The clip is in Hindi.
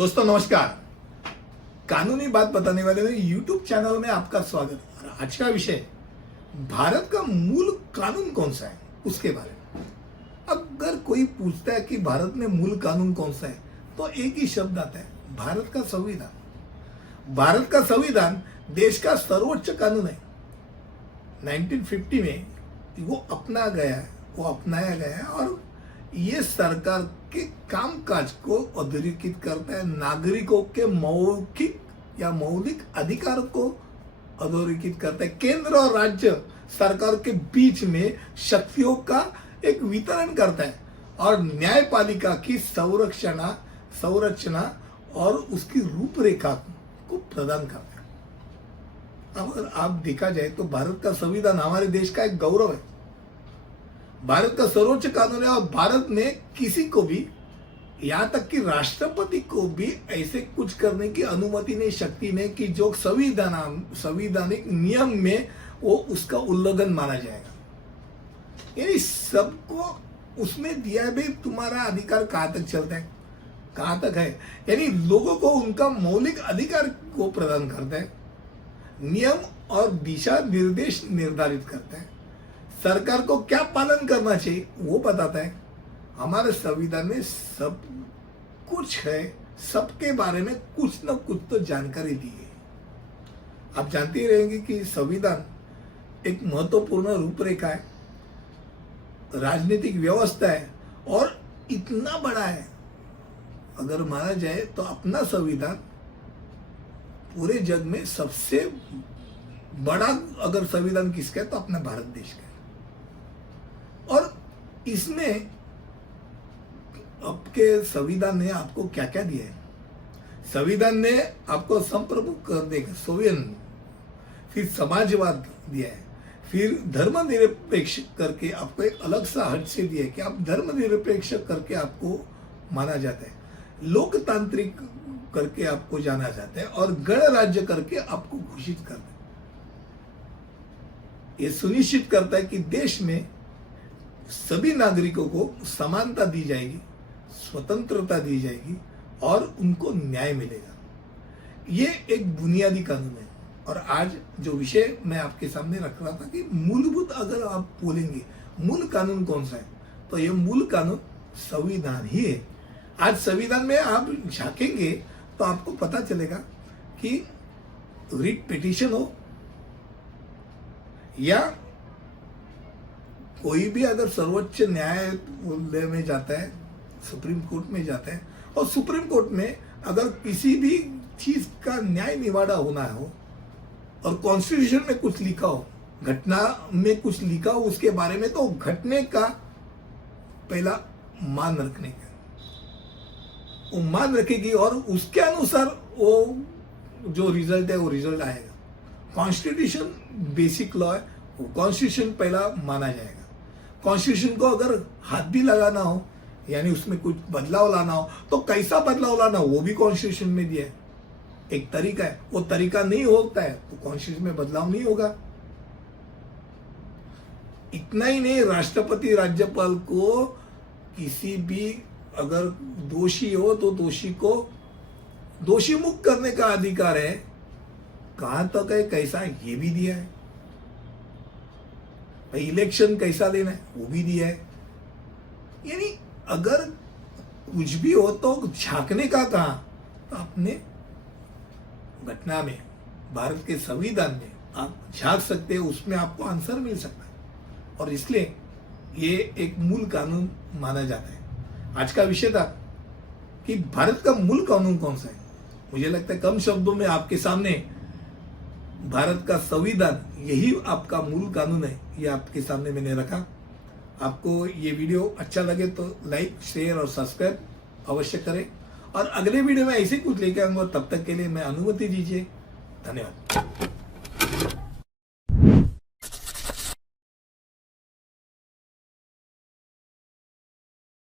दोस्तों नमस्कार। कानूनी बात बताने वाले यूट्यूब चैनल में आपका स्वागत। और आज का विषय भारत का मूल कानून कौन सा है उसके बारे में। अगर कोई पूछता है कि भारत में मूल कानून कौन सा है तो एक ही शब्द आता है, भारत का संविधान। भारत का संविधान देश का सर्वोच्च कानून है। 1950 में वो अपनाया गया है और ये सरकार के कामकाज को अधोरेखित करता है, नागरिकों के मौलिक अधिकार को अधोरेखित करता है। केंद्र और राज्य सरकार के बीच में शक्तियों का एक वितरण करता है और न्यायपालिका की संरचना और उसकी रूपरेखा को प्रदान करता है। अगर आप देखा जाए तो भारत का संविधान हमारे देश का एक गौरव है। भारत का सर्वोच्च कानून है और भारत में किसी को भी, यहाँ तक कि राष्ट्रपति को भी ऐसे कुछ करने की अनुमति नहीं, शक्ति नहीं कि जो संवैधानिक नियम में वो उसका उल्लंघन माना जाएगा। यानी सबको उसमें दिया है। भाई तुम्हारा अधिकार कहाँ तक चलता है, कहाँ तक है, यानी लोगों को उनका मौलिक अधिकार को प्रदान करता है, नियम और दिशा निर्देश निर्धारित करता है, सरकार को क्या पालन करना चाहिए वो बताता है। हमारे संविधान में सब कुछ है, सबके बारे में कुछ न कुछ तो जानकारी दी है। आप जानते ही रहेंगे कि संविधान एक महत्वपूर्ण रूपरेखा है, राजनीतिक व्यवस्था है और इतना बड़ा है। अगर माना जाए तो अपना संविधान पूरे जग में सबसे बड़ा अगर संविधान किसका है तो अपना भारत देश का है। और इसमें आपके संविधान ने आपको क्या क्या दिया है। संविधान ने आपको संप्रभु करने का सोवियन, फिर समाजवाद दिया है, फिर धर्मनिरपेक्ष करके आपको एक अलग सा हट से दिया है कि आप धर्मनिरपेक्ष करके आपको माना जाता है, लोकतांत्रिक करके आपको जाना जाता है और गणराज्य करके आपको घोषित करता है। ये सुनिश्चित करता है कि देश में सभी नागरिकों को समानता दी जाएगी, स्वतंत्रता दी जाएगी और उनको न्याय मिलेगा। ये एक बुनियादी कानून है। और आज जो विषय मैं आपके सामने रख रहा था कि मूलभूत, अगर आप बोलेंगे मूल कानून कौन सा है तो ये मूल कानून संविधान ही है। आज संविधान में आप झांकेंगे तो आपको पता चलेगा कि रिट पिटीशन हो या कोई भी अगर सर्वोच्च न्यायालय में जाता है, सुप्रीम कोर्ट में जाता है और सुप्रीम कोर्ट में अगर किसी भी चीज का न्याय निवाड़ा होना हो और कॉन्स्टिट्यूशन में कुछ लिखा हो, घटना में कुछ लिखा हो उसके बारे में, तो घटने का पहला मान रखने का वो मान रखेगी और उसके अनुसार वो जो रिजल्ट है वो रिजल्ट आएगा। कॉन्स्टिट्यूशन बेसिक लॉ है, वो कॉन्स्टिट्यूशन पहला माना जाएगा। कॉन्स्टिट्यूशन को अगर हाथ भी लगाना हो यानी उसमें कुछ बदलाव लाना हो तो कैसा बदलाव लाना हो वो भी कॉन्स्टिट्यूशन में दिया है। एक तरीका है, वो तरीका नहीं होता है तो कॉन्स्टिट्यूशन में बदलाव नहीं होगा। इतना ही नहीं, राष्ट्रपति राज्यपाल को किसी भी अगर दोषी हो तो दोषी को दोषी मुक्त करने का अधिकार है। कहां तक है, कैसा, ये भी दिया है। इलेक्शन कैसा देना है वो भी दिया है। यानी अगर कुछ भी हो तो झांकने का कहा तो अपने घटना में, भारत के संविधान में आप झांक सकते हैं, उसमें आपको आंसर मिल सकता है और इसलिए ये एक मूल कानून माना जाता है। आज का विषय था कि भारत का मूल कानून कौन सा है। मुझे लगता है कम शब्दों में आपके सामने भारत का संविधान यही आपका मूल कानून है, ये आपके सामने मैंने रखा। आपको ये वीडियो अच्छा लगे तो लाइक, शेयर और सब्सक्राइब अवश्य करें और अगले वीडियो में ऐसे कुछ लेकर आऊंगा। तब तक के लिए मैं अनुमति दीजिए। धन्यवाद।